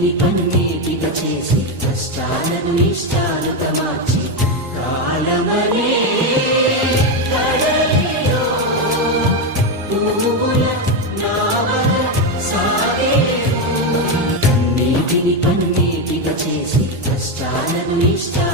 కన్నీటిని కన్నీటిగా చేసి కష్టాలను ఇష్టాలుగా మార్చి కాలమనే కడలిలో పువ్వుల నావల సాగేను. కన్నీటిని కన్నీటిగా చేసి కష్టాలను ఇష్టాలు